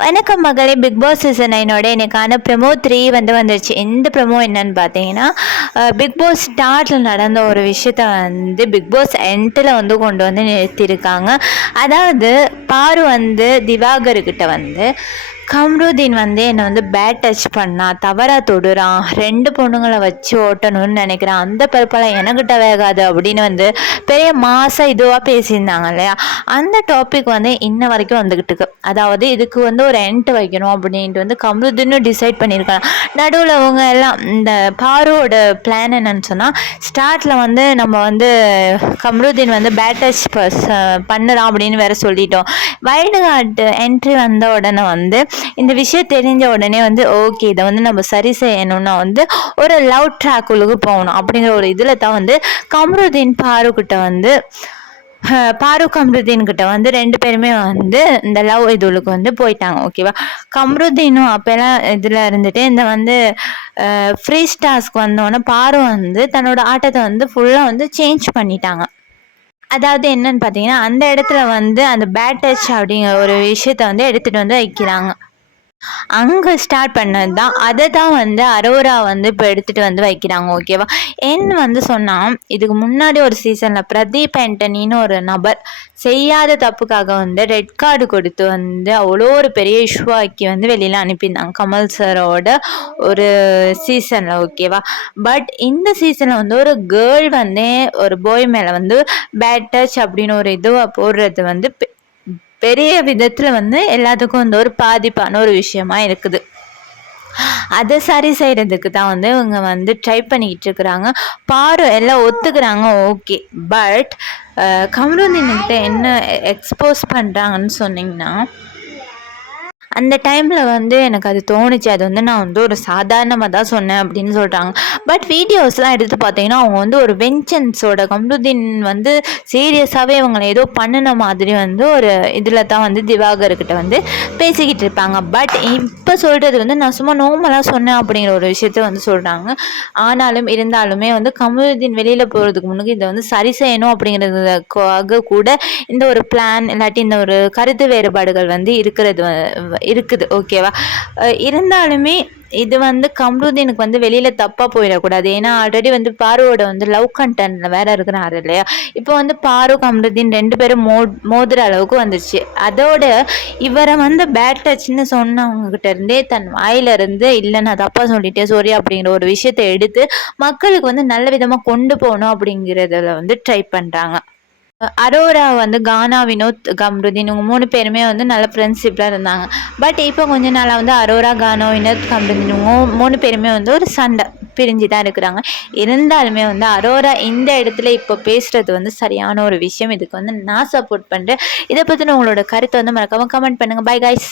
வணக்கம் மகளே. Big Boss season 9 எனக்கான ப்ரமோ 3 வந்துருச்சு. இந்த ப்ரமோ என்னன்னு பார்த்தீங்கன்னா, பிக் பாஸ் ஸ்டார்ட்டில் நடந்த ஒரு விஷயத்த பிக் பாஸ் எண்டில் கொண்டு நிறுத்தியிருக்காங்க. அதாவது பாரு திவாகர்கிட்ட கம்ருதீன் என்னை பேட் டச் பண்ணா, தவறாக தொடுறான், 2 பொண்ணுங்களை வச்சு ஓட்டணும்னு நினைக்கிறான், அந்த பிறப்பெல்லாம் எனக்கிட்ட வேகாது அப்படின்னு பெரிய மாசா இதுவாக பேசியிருந்தாங்க இல்லையா. அந்த டாபிக் இன்ன வரைக்கும் வந்துக்கிட்டு இருக்கு. அதாவது இதுக்கு ஒரு எண்ட் வைக்கணும் அப்படின்ட்டு கம்ருதீனும் டிசைட் பண்ணியிருக்காங்க. நடுவில் அவங்க எல்லாம் இந்த பாரோட பிளான் என்னன்னு சொன்னால், ஸ்டார்ட்டில் நம்ம கம்ருதீன் பேட் டச் பண்ணுறான் அப்படின்னு வேற சொல்லிட்டோம். வைல்டு கார்டு என்ட்ரி வந்த உடனே இந்த விஷயம் தெரிஞ்ச உடனே ஓகே இதை நம்ம சரி செய்யணும்னா ஒரு லவ் ட்ராக்குள்ளுக்கு போகணும் அப்படிங்கிற ஒரு இதில் தான் கம்ருதீன் பாரு கம்ருதீன் கிட்ட 2 பேருமே இந்த லவ் இதுகளுக்கு போயிட்டாங்க. ஓகேவா. கம்ருதீனும் அப்பெல்லாம் இதில் இருந்துட்டு இந்த ஃப்ரீ ஸ்டார்ஸ்க்கு வந்தோடனே பாரு தன்னோட ஆட்டத்தை ஃபுல்லாக சேஞ்ச் பண்ணிட்டாங்க. அதாவது என்னன்னு பார்த்தீங்கன்னா, அந்த இடத்துல அந்த பேட் டச் அப்படிங்கிற ஒரு விஷயத்த எடுத்துகிட்டு வைக்கிறாங்க. அங்கே ஸ்டார்ட் பண்ணது தான். அதை தான் அரோரா இப்போ எடுத்துகிட்டு வைக்கிறாங்க. ஓகேவா. என்ன சொன்னால், இதுக்கு முன்னாடி ஒரு சீசனில் பிரதீப் ஆண்டனின்னு ஒரு நபர் செய்யாத தப்புக்காக ரெட் கார்டு கொடுத்து அவ்வளோ ஒரு பெரிய இஷ்யூ ஆக்கி வெளியில் அனுப்பியிருந்தாங்க கமல் சாரோட ஒரு சீசனில். ஓகேவா. பட் இந்த சீசனில் ஒரு கேர்ள் ஒரு பாய் மேலே பேட் டச் அப்படின்னு ஒரு இதுவை போடுறது பெரிய விதத்தில் எல்லாத்துக்கும் ஒரு பாதிப்பான ஒரு விஷயமா இருக்குது. அதை சரி செய்கிறதுக்கு தான் இவங்க ட்ரை பண்ணிக்கிட்டு இருக்கிறாங்க. பாரு எல்லாம் ஒத்துக்கிறாங்க. ஓகே. பட் கம்ருதீன்கிட்ட என்ன எக்ஸ்போஸ் பண்ணுறாங்கன்னு சொன்னிங்கன்னா, அந்த டைமில் எனக்கு அது தோணுச்சு. அது நான் ஒரு சாதாரணமாக தான் சொன்னேன் அப்படின்னு சொல்கிறாங்க. பட் வீடியோஸ்லாம் எடுத்து பார்த்தீங்கன்னா, அவங்க ஒரு வெஞ்சன்ஸோட கம்ருதீன் சீரியஸாகவே இவங்களை ஏதோ பண்ணின மாதிரி ஒரு இதில் தான் திவாகர்கிட்ட பேசிக்கிட்டு இருப்பாங்க. பட் இப்போ சொல்கிறது நான் சும்மா நார்மலாக சொன்னேன் அப்படிங்கிற ஒரு விஷயத்த சொல்கிறாங்க. ஆனாலும் இருந்தாலுமே கம்ருதீன் வெளியில் போகிறதுக்கு முன்னுக்கு இதை சரி செய்யணும் அப்படிங்கிறதுக்காக கூட இந்த ஒரு பிளான் இல்லாட்டி இந்த ஒரு கருத்து வேறுபாடுகள் இருக்குது. ஓகேவா. இருந்தாலுமே இது கம்ருதீனுக்கு வெளியில் தப்பாக போயிடக்கூடாது. ஏன்னா ஆல்ரெடி பாருவோட லவ் கண்டென்ட்ல வேற இருக்கிறாரு இல்லையா. இப்போ பாரு கம்ருதீன் 2 பேரும் மோதுற அளவுக்கு வந்துருச்சு. அதோட இவரை பேட் டச்னு சொன்னவங்ககிட்ட இருந்தே தன் வாயிலிருந்து இல்லை நான் தப்பாக சொல்லிட்டேன் சாரி அப்படிங்கிற ஒரு விஷயத்தை எடுத்து மக்களுக்கு நல்ல விதமாக கொண்டு போகணும் அப்படிங்கிறதுல ட்ரை பண்ணுறாங்க. அரோரா கானா, வினோத், கம்ருதீன் இவங்க 3 பேருமே நல்ல ஃப்ரெண்ட்ஷிப்பில் இருந்தாங்க. பட் இப்போ கொஞ்ச நாளாக அரோரா, கானா, வினோத், கம்ருதீன் இவங்க 3 பேருமே ஒரு சண்டை பிரிஞ்சு தான் இருக்கிறாங்க. இருந்தாலுமே அரோரா இந்த இடத்துல இப்போ பேசுகிறது சரியான ஒரு விஷயம். இதுக்கு நான் சப்போர்ட் பண்ணுறேன். இதை பற்றின உங்களோட கருத்தை மறக்காமல் கமெண்ட் பண்ணுங்கள். Bye guys.